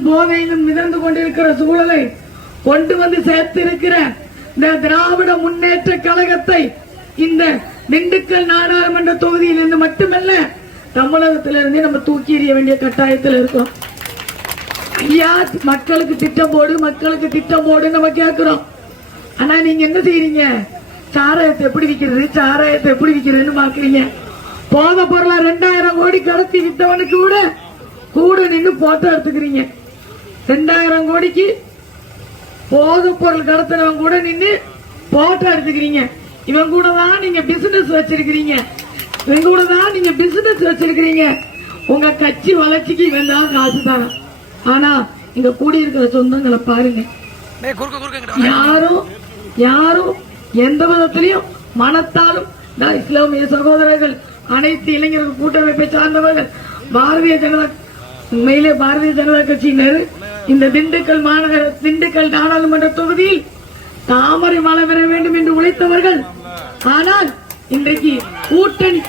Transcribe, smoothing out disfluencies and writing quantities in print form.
மதுவிலும் போதையிலும் மிதந்து கொண்டிருக்கிற சூழலை கொண்டு வந்து சேர்த்திருக்கிற இந்த திராவிட முன்னேற்ற கழகத்தை இந்த திண்டுக்கல் நாடாளுமன்ற தொகுதியில் இருந்து மட்டுமல்ல தமிழகத்திலிருந்து நம்ம தூக்கி எறிய வேண்டிய கட்டாயத்தில் இருக்கோம். ஐயா, மக்களுக்கு திட்டம் போடு, மக்களுக்கு திட்டம் போடு நம்ம கேட்கிறோம். ஆனா நீங்க என்ன செய்யறீங்க? சாராயத்தை எப்படி விற்கிறது, சாராயத்தை எப்படி விற்கிறதுன்னு பாக்குறீங்க. போத பொருளா 2000 கோடி கடத்தி வித்தவனுக்கு கூட நின்று போட்டோ எடுத்துக்கிறீங்க. 2000 கோடிக்கு போத பொருள் கடத்தினவன் கூட நின்று போட்டோ எடுத்துக்கிறீங்க. இவன் கூட தான் நீங்க பிசினஸ் வச்சிருக்கிறீங்க. இவன் கூட தான் நீங்க பிசினஸ் வச்சிருக்கிறீங்க. உங்க கட்சி வளர்ச்சிக்கு இவன் தான் காசு தானே. ஆனா இங்க கூடியிருக்கிற சொந்தங்களை பாருங்க. யாரும் எந்த விதத்திலையும் மனத்தாலும் இஸ்லாமிய சகோதரர்கள், அனைத்து இளைஞர்கள் கூட்டமைப்பை சார்ந்தவர்கள், பாரதிய ஜனதா கட்சியினர் இந்த திண்டுக்கல் நாடாளுமன்ற தொகுதியில் தாமரை மலை பெற வேண்டும் என்று உழைத்தவர்கள். ஆனால் இன்றைக்கு கூட்டணி